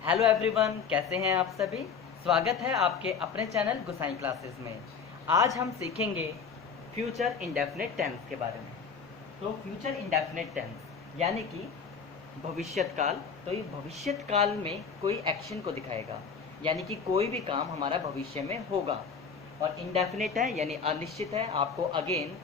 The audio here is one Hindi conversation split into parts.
हेलो एवरीवन, कैसे हैं आप सभी। स्वागत है आपके अपने चैनल गुसाई क्लासेस में। आज हम सीखेंगे फ्यूचर इंडेफिनिट टेंस के बारे में। तो फ्यूचर इंडेफिनिट टेंस यानी कि भविष्यत काल। तो ये भविष्यत काल में कोई एक्शन को दिखाएगा, यानी कि कोई भी काम हमारा भविष्य में होगा। और इंडेफिनिट है यानी अनिश्चित है, आपको अगेन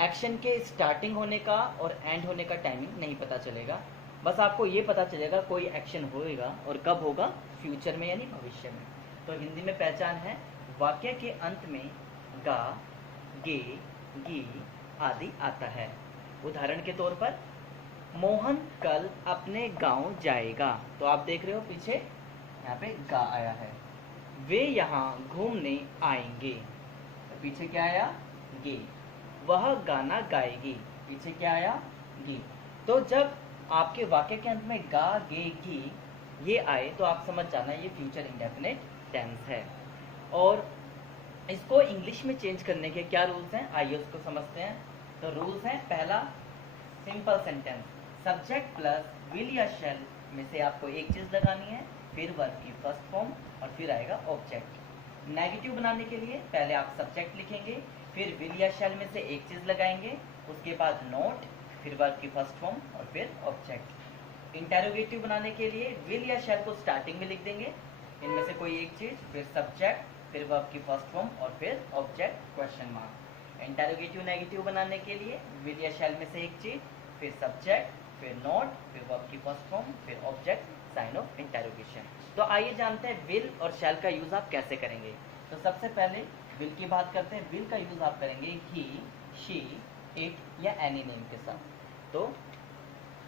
एक्शन के स्टार्टिंग होने का और एंड होने का टाइमिंग नहीं पता चलेगा। बस आपको ये पता चलेगा कोई एक्शन होएगा और कब होगा, फ्यूचर में यानी भविष्य में। तो हिंदी में पहचान है, वाक्य के अंत में गा, गे, गी आदि आता है। उदाहरण के तौर पर, मोहन कल अपने गांव जाएगा। तो आप देख रहे हो पीछे यहाँ पे गा आया है। वे यहाँ घूमने आएंगे। तो पीछे क्या आया, गे। वह गाना गाएगी, पीछे क्या आया, गी। तो जब आपके वाक्य के अंत में गा, गे, गी ये आए तो आप समझ जाना ये फ्यूचर इंडेफिनिट टेंस है। और इसको इंग्लिश में चेंज करने के क्या रूल्स हैं, आइए उसको समझते हैं। तो रूल्स हैं, पहला simple sentence, subject plus will या शैल में से आपको एक चीज लगानी है, फिर वर्ब की फर्स्ट फॉर्म और फिर आएगा ऑब्जेक्ट। नेगेटिव बनाने के लिए पहले आप सब्जेक्ट लिखेंगे, फिर विल या शैल में से एक चीज लगाएंगे, उसके बाद नोट, फिर वर्ब की फर्स्ट फॉर्म और फिर ऑब्जेक्ट। इंटेरोगेटिव बनाने के लिए विल या शैल को स्टार्टिंग में लिख देंगे, इनमें से कोई एक चीज, फिर सब्जेक्ट, फिर वर्ब की फर्स्ट फॉर्म और फिर object question mark. Interrogative negative बनाने के लिए विल या शैल में से एक चीज, फिर सब्जेक्ट, फिर नोट, फिर वर्ब की फर्स्ट फॉर्म, फिर ऑब्जेक्ट, साइन ऑफ इंटेरोगेशन। तो आइए जानते हैं विल और शैल का यूज आप कैसे करेंगे। तो सबसे पहले विल की बात करते हैं। विल का यूज आप करेंगे ही, शी, इट या एनी नेम के साथ। तो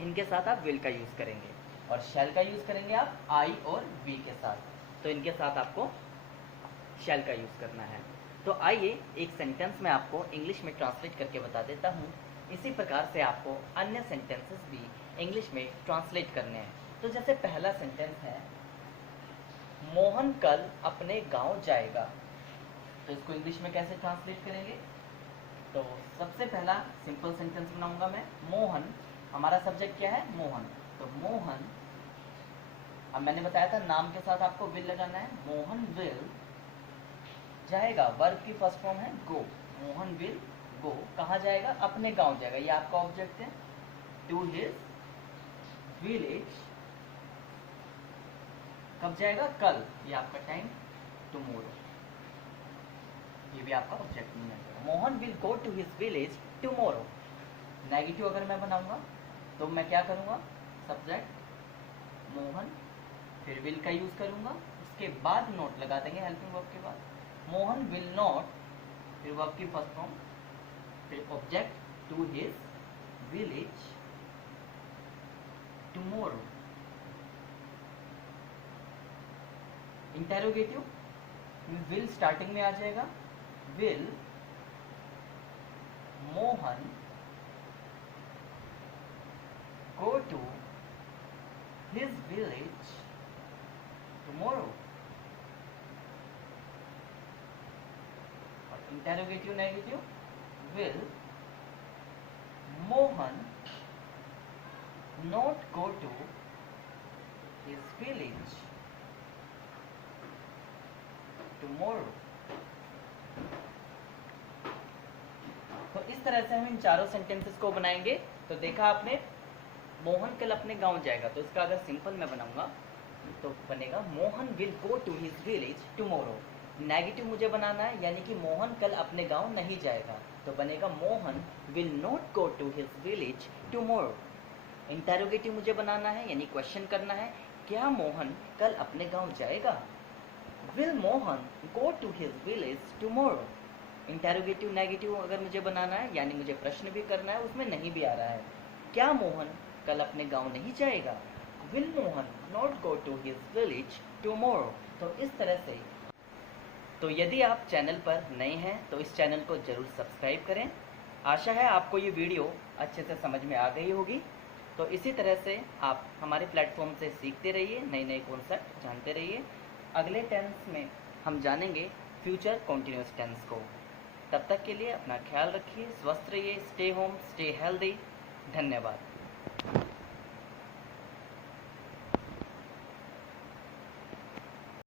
इनके साथ आप विल का यूज करेंगे। और शैल का यूज करेंगे आप आई और वी के साथ। तो इनके साथ आपको शैल का यूज करना है। तो आइए एक सेंटेंस में आपको इंग्लिश में ट्रांसलेट करके बता देता हूँ। इसी प्रकार से आपको अन्य सेंटेंसेस भी इंग्लिश में ट्रांसलेट करने हैं। तो जैसे पहला सेंटेंस है, मोहन कल अपने गांव जाएगा। तो इसको इंग्लिश में कैसे ट्रांसलेट करेंगे। तो सबसे पहला सिंपल सेंटेंस बनाऊंगा मैं। मोहन, हमारा सब्जेक्ट क्या है, मोहन। तो मोहन, अब मैंने बताया था नाम के साथ आपको विल लगाना है। मोहन विल जाएगा, वर्ब की फर्स्ट फॉर्म है गो। मोहन विल गो, कहाँ जाएगा, अपने गांव जाएगा, ये आपका ऑब्जेक्ट है। टू हिज विलेज, कब जाएगा, कल, ये आपका टाइम, टुमारो, ये भी आपका ऑब्जेक्ट नहीं है। Mohan will go to his village tomorrow. Negative अगर मैं बनाऊंगा तो मैं क्या करूंगा, सब्जेक्ट मोहन, फिर विल का यूज करूंगा, उसके बाद नोट लगा देंगे हेल्पिंग वर्ब के बाद। मोहन विल नॉट, फिर वर्ब की फर्स्ट फॉर्म, फिर object to his village tomorrow. Interrogative, will starting में आ जाएगा। Will Mohan go to his village tomorrow। और interrogative negative, will Mohan not go to his village tomorrow। तो इस तरह से हम इन चारों सेंटेंसेस को बनाएंगे। तो देखा आपने, मोहन कल अपने गांव जाएगा, तो इसका अगर सिंपल मैं बनाऊंगा तो बनेगा Mohan will go to his village tomorrow. Negative मुझे बनाना है, यानी कि मोहन कल अपने गांव नहीं जाएगा, तो बनेगा Mohan will not go to his village tomorrow. Interrogative मुझे बनाना है, यानी क्वेश्चन करना है, क्या मोहन कल अपने गांव जाएगा। Will Mohan go to his village tomorrow. Interrogative negative अगर मुझे बनाना है, यानी मुझे प्रश्न भी करना है, उसमें नहीं भी आ रहा है, क्या मोहन कल अपने गांव नहीं जाएगा। Will Mohan not go to his village tomorrow. तो इस तरह से। तो यदि आप चैनल पर नए हैं तो इस चैनल को जरूर सब्सक्राइब करें। आशा है आपको ये वीडियो अच्छे से समझ में आ गई होगी। तो इसी तरह से आप हमारे प्लेटफॉर्म से सीखते रहिए, नए नए कॉन्सेप्ट जानते रहिए। अगले टेंस में हम जानेंगे फ्यूचर कॉन्टिन्यूस टेंस को। तब तक के लिए अपना ख्याल रखिए, स्वस्थ रहिए, स्टे होम, स्टे हेल्दी। धन्यवाद।